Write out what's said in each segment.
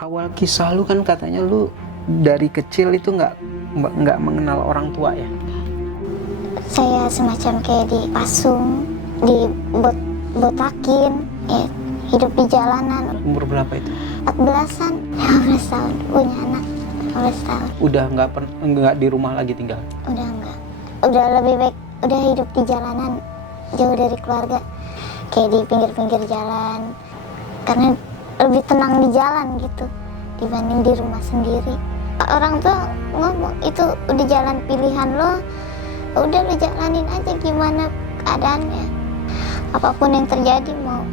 Awal kisah lu kan katanya lu dari kecil itu nggak mengenal orang tua ya? Saya semacam kayak dipasung, dibotakin, ya, hidup di jalanan. Umur berapa itu? 14-an, 15 tahun, punya anak 15 tahun. Udah nggak di rumah lagi tinggal? Udah enggak, udah lebih baik, udah hidup di jalanan, jauh dari keluarga, kayak di pinggir-pinggir jalan, karena lebih tenang di jalan gitu dibanding di rumah sendiri. Orang tuh ngomong itu udah jalan pilihan lo, udah lo jalanin aja gimana keadaannya, apapun yang terjadi, mau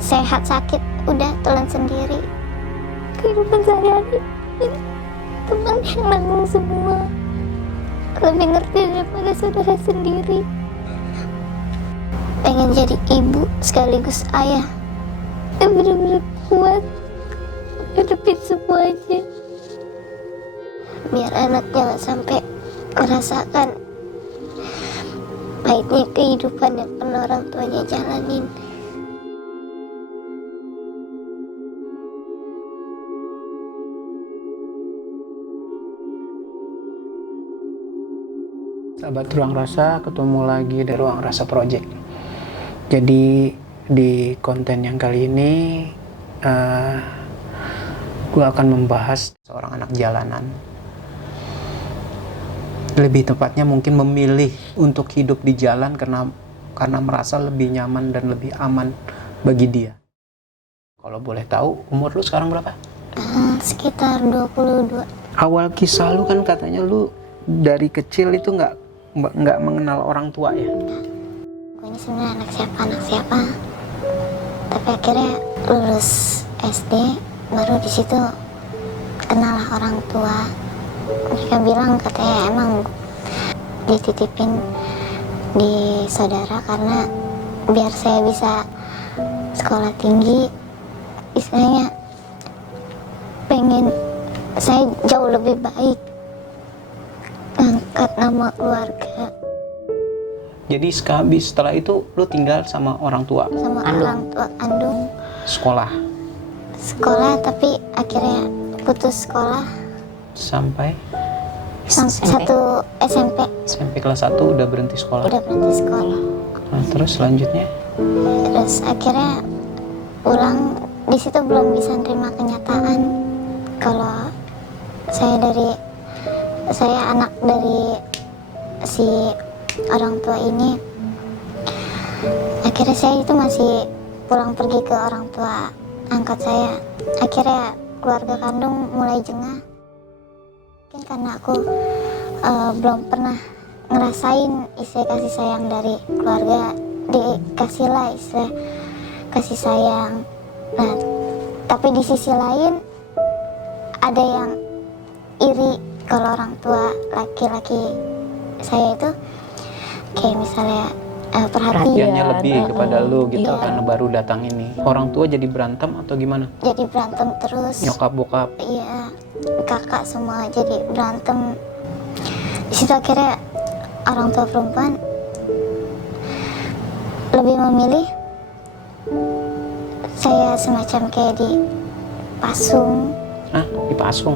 sehat sakit udah telan sendiri. Kehidupan sehari-hari teman yang nanggung semua, lebih ngerti daripada saudara sendiri. Pengen jadi ibu sekaligus ayah yang benar-benar kuat hadapin semuanya, biar anak jangan sampai merasakan pahitnya kehidupan yang pernah orang tuanya jalanin. Sahabat Ruang Rasa, ketemu lagi di Ruang Rasa Project. Jadi di konten yang kali ini gue akan membahas seorang anak jalanan. Lebih tepatnya mungkin memilih untuk hidup di jalan karena merasa lebih nyaman dan lebih aman bagi dia. Kalau boleh tahu, umur lu sekarang berapa? Sekitar 22. Awal kisah lu kan katanya lu dari kecil itu nggak mengenal orang tua ya? Gue ini sebenarnya anak siapa, tapi akhirnya lulus SD, baru di situ kenal orang tua. Mereka bilang katanya emang dititipin di saudara karena biar saya bisa sekolah tinggi, istilahnya pengen saya jauh lebih baik, angkat nama keluarga. Jadi setelah itu lu tinggal sama orang tua? Sama orang tua kandung. Sekolah, tapi akhirnya putus sekolah sampai satu SMP. SMP kelas 1 udah berhenti sekolah? Udah berhenti sekolah. Nah, terus selanjutnya? Terus akhirnya pulang, di situ belum bisa nerima kenyataan kalau saya anak dari si orang tua ini. Akhirnya saya itu masih pulang pergi ke orang tua angkat saya. Akhirnya keluarga kandung mulai jengah. Mungkin karena aku belum pernah ngerasain istilah kasih sayang dari keluarga, dikasihlah istilah kasih sayang. Nah, tapi di sisi lain ada yang iri kalau orang tua laki-laki saya itu kayak misalnya perhatiannya lebih kepada lu gitu, iya. karena baru datang ini. Orang tua jadi berantem atau gimana? Jadi berantem terus. Nyokap bokap? Iya, kakak semua jadi berantem. Di situ akhirnya orang tua perempuan lebih memilih saya semacam kayak dipasung. Hah? Dipasung?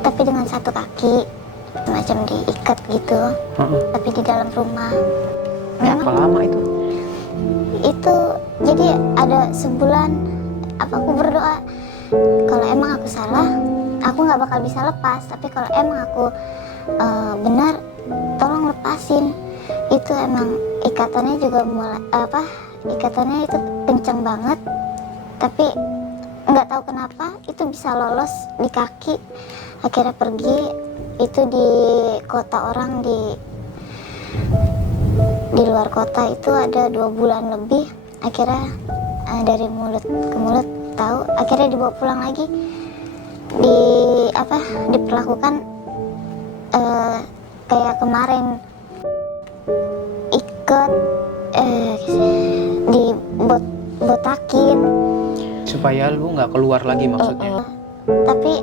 Tapi dengan satu kaki, semacam diikat gitu. Tapi di dalam rumah. Berapa lama itu? Itu jadi ada sebulan. Apa aku berdoa kalau emang aku salah, aku nggak bakal bisa lepas. Tapi kalau emang aku benar, tolong lepasin. Itu emang ikatannya juga ikatannya itu kenceng banget. Tapi nggak tahu kenapa itu bisa lolos di kaki. Akhirnya pergi itu di kota orang, di luar kota itu ada 2 bulan lebih. Akhirnya dari mulut ke mulut tahu, akhirnya dibawa pulang lagi, diperlakukan kayak kemarin, ikut dibotakin Supaya lu nggak keluar lagi maksudnya? Tapi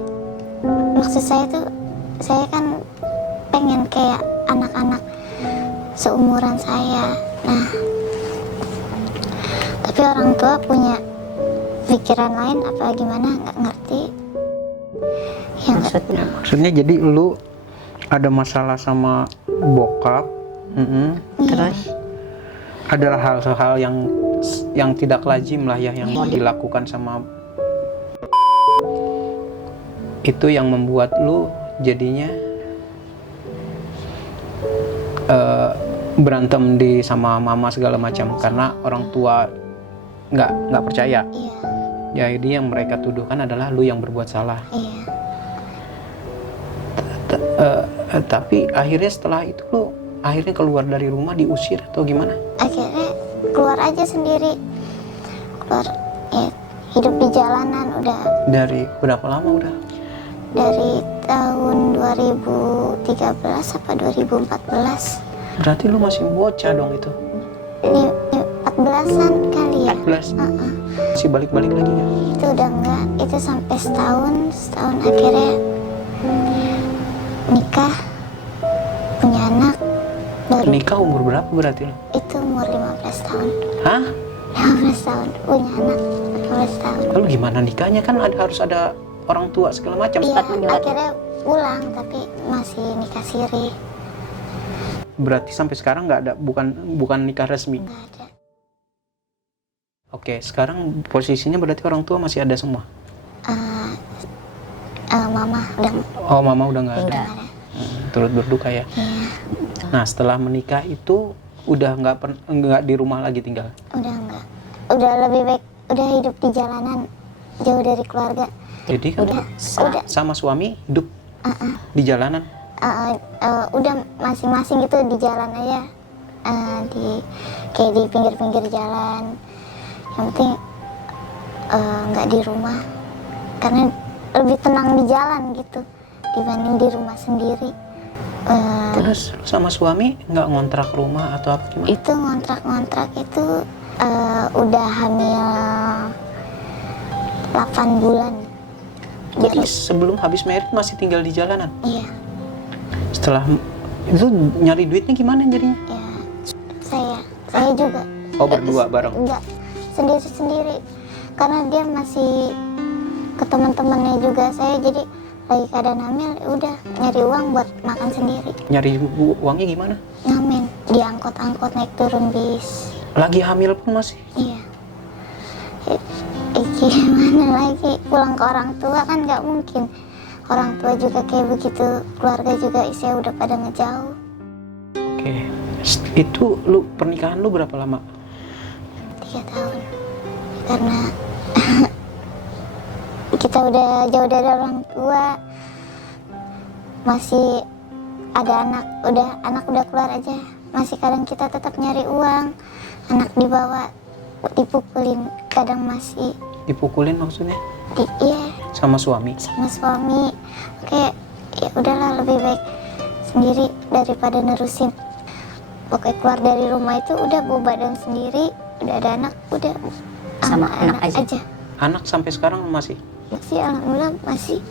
maksud saya tuh, saya kan pengen kayak anak-anak seumuran saya. Nah, tapi orang tua punya pikiran lain apa gimana nggak ngerti. Ya, Maksudnya jadi lu ada masalah sama bokap, Terus adalah hal-hal yang tidak lazim lah ya yang dilakukan sama itu yang membuat lu jadinya berantem sama mama segala macam karena orang tua nggak percaya. iya, Jadi yang mereka tuduhkan adalah lu yang berbuat salah. iya. Tapi akhirnya setelah itu lu akhirnya keluar dari rumah, diusir atau gimana? Akhirnya keluar aja sendiri, keluar ya, hidup di jalanan udah Dari berapa lama udah? dari tahun 2013 apa 2014. Berarti lu masih bocah dong itu. Ini 14-an kali ya. 14. Masih balik-balik lagi ya? Itu udah enggak, itu sampai setahun akhirnya nikah, punya anak. Baru Nikah umur berapa berarti lu? itu umur 15 tahun. Hah? 15 tahun, punya anak 15 tahun. Lalu gimana nikahnya, kan harus ada orang tua segala macam. Iya, akhirnya pulang tapi masih nikah siri. Berarti sampai sekarang nggak ada, bukan nikah resmi. Nggak ada. Oke, sekarang posisinya berarti orang tua masih ada semua. Mama udah Oh, mama udah nggak ada. Udah. ada. Turut berduka ya. Iya, Nah, setelah menikah itu udah nggak di rumah lagi tinggal. udah enggak. Udah lebih baik udah hidup di jalanan, jauh dari keluarga. Jadi kan Udah. sama suami hidup di jalanan. Udah masing-masing gitu di jalan aja, kayak di pinggir-pinggir jalan. Yang penting nggak di rumah, karena lebih tenang di jalan gitu dibanding di rumah sendiri. Terus lu sama suami nggak ngontrak rumah atau apa gimana? Itu ngontrak itu udah hamil 8 bulan. Jadi sebelum habis merit masih tinggal di jalanan. Iya, Setelah itu nyari duitnya gimana jadinya? ya saya juga. Oh, berdua bareng. Enggak, sendiri-sendiri. Karena dia masih ke teman-temannya juga. Saya jadi lagi keadaan hamil, udah nyari uang buat makan sendiri. Nyari uangnya gimana? Ngamen, di angkot-angkot naik turun bis. Lagi hamil pun masih. Iya. Gimana lagi, pulang ke orang tua kan nggak mungkin. Orang tua juga kayak begitu, keluarga juga saya udah pada ngejauh. Oke. Itu lu pernikahan lu berapa lama? 3 tahun. Karena kita udah jauh dari orang tua, masih ada anak udah keluar aja, masih kadang kita tetap nyari uang, anak dibawa dipukulin, kadang masih Dipukulin maksudnya? iya Sama suami? sama suami. Oke, ya udahlah, lebih baik sendiri daripada nerusin. Pokoknya keluar dari rumah itu udah bawa badan sendiri, udah ada anak, udah Sama anak aja. Anak sampai sekarang masih? Masih, alhamdulillah masih.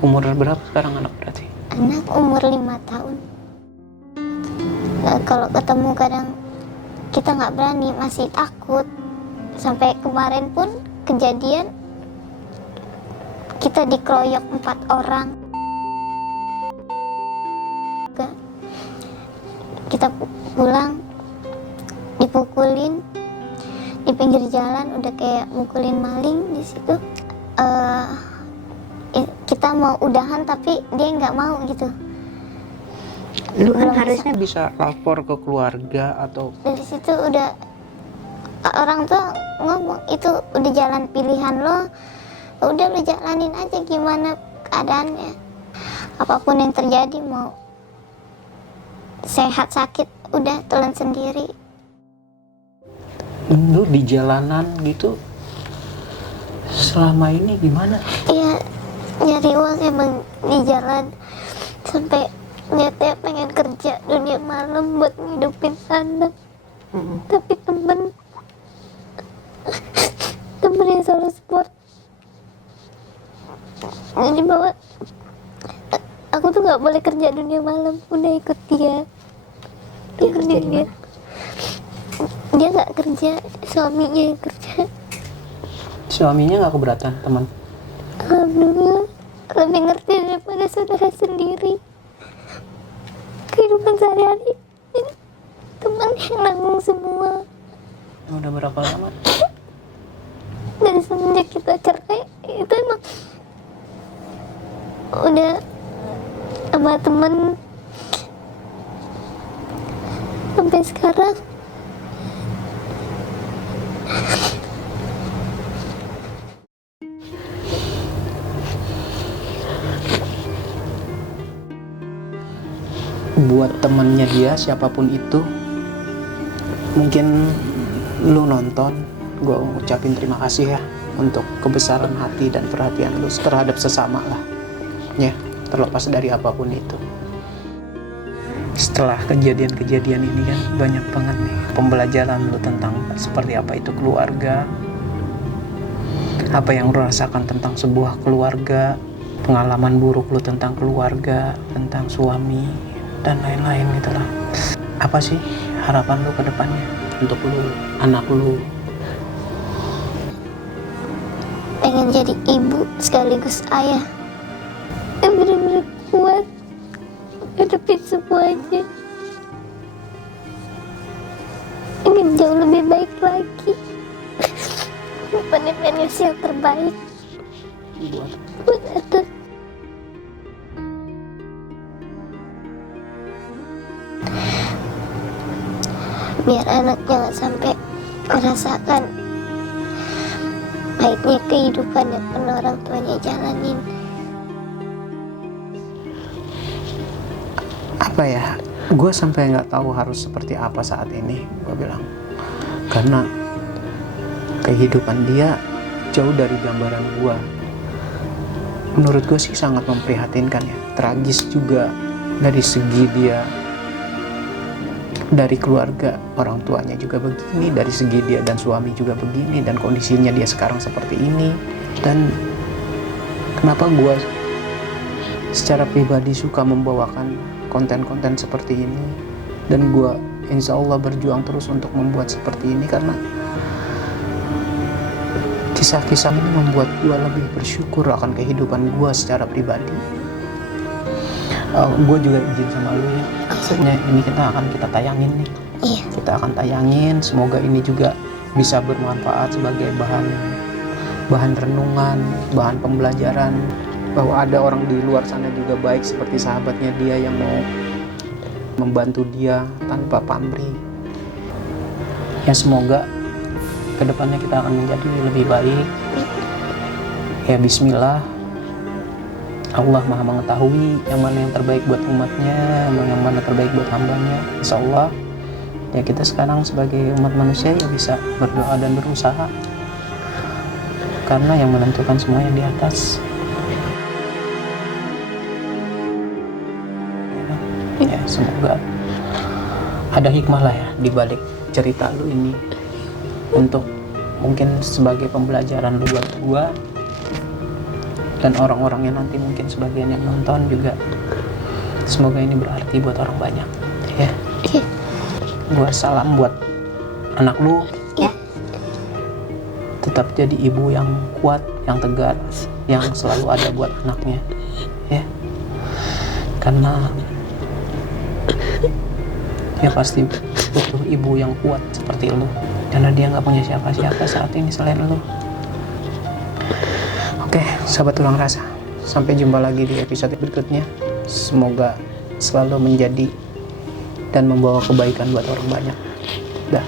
Umur berapa sekarang anak berarti? Anak umur 5 tahun. Kalau ketemu kadang kita nggak berani, masih takut. Sampai kemarin pun kejadian kita dikeroyok 4 orang. Kita pulang dipukulin di pinggir jalan, udah kayak mukulin maling di situ. Kita mau udahan tapi dia nggak mau gitu. Lu kan harusnya Bisa lapor ke keluarga atau Dari situ udah orang tuh ngomong itu udah jalan pilihan lo, udah lo jalanin aja gimana keadaannya, apapun yang terjadi, mau sehat sakit udah telan sendiri. lu di jalanan gitu selama ini gimana? Iya, nyari uang emang di jalan, sampai niatnya pengen kerja dunia malam buat ngidupin anak. Tapi temen yang selalu support, jadi bahwa aku tuh nggak boleh kerja dunia malam, udah ikut dia kerja di mana? dia nggak kerja, suaminya yang kerja. Suaminya nggak keberatan, teman? Alhamdulillah lebih ngerti daripada saudara sendiri. Kehidupan sehari-hari ini teman yang nanggung semua. Udah berapa lama? Dari semenjak kita cerai itu emang udah sama teman sampai sekarang. Buat temennya dia, siapapun itu, mungkin lu nonton, gue ucapin terima kasih ya untuk kebesaran hati dan perhatian lu terhadap sesama lah ya, terlepas dari apapun itu. Setelah kejadian-kejadian ini kan banyak banget nih pembelajaran lu tentang seperti apa itu keluarga, apa yang lu rasakan tentang sebuah keluarga, pengalaman buruk lu tentang keluarga, tentang suami dan lain-lain gitu lah. Apa sih harapan lu ke depannya untuk lu, anak lu? Pengen jadi ibu sekaligus ayah yang benar-benar kuat hadapin semuanya. Ingin jauh lebih baik lagi. Depannya pengen yang terbaik buat anak. Biar anak jangan sampai merasakan pahitnya kehidupan yang pernah orang tuanya jalanin. Apa ya, gue sampai nggak tahu harus seperti apa saat ini, gue bilang, karena kehidupan dia jauh dari gambaran gue. Menurut gue sih sangat memprihatinkan ya, tragis juga dari segi dia, dari keluarga, orang tuanya juga begini, dari segi dia dan suami juga begini, dan kondisinya dia sekarang seperti ini. Dan kenapa gue secara pribadi suka membawakan konten-konten seperti ini, dan gue insya Allah berjuang terus untuk membuat seperti ini, karena kisah-kisah ini membuat gue lebih bersyukur akan kehidupan gue secara pribadi. Gue juga izin sama lu ya, maksudnya ini kita tayangin nih. Iya. Kita akan tayangin, semoga ini juga bisa bermanfaat sebagai bahan renungan, bahan pembelajaran, bahwa ada orang di luar sana juga baik seperti sahabatnya dia yang mau membantu dia tanpa pamrih. Ya semoga kedepannya kita akan menjadi lebih baik. Ya bismillah, Allah maha mengetahui yang mana yang terbaik buat umatnya, yang mana terbaik buat hambanya. Insya Allah ya kita sekarang sebagai umat manusia ya bisa berdoa dan berusaha, karena yang menentukan semua yang di atas. Ya semoga ada hikmah lah ya di balik cerita lu ini, untuk mungkin sebagai pembelajaran lu buat gua dan orang-orang yang nanti mungkin sebagian yang nonton juga. Semoga ini berarti buat orang banyak ya. Gua salam buat anak lu Ya. Tetap jadi ibu yang kuat, yang tegar, yang selalu ada buat anaknya ya, karena ya pasti butuh ibu yang kuat seperti lu, karena dia nggak punya siapa-siapa saat ini selain lu. Oke, sahabat tulang rasa, sampai jumpa lagi di episode berikutnya. Semoga selalu menjadi dan membawa kebaikan buat orang banyak. Dah.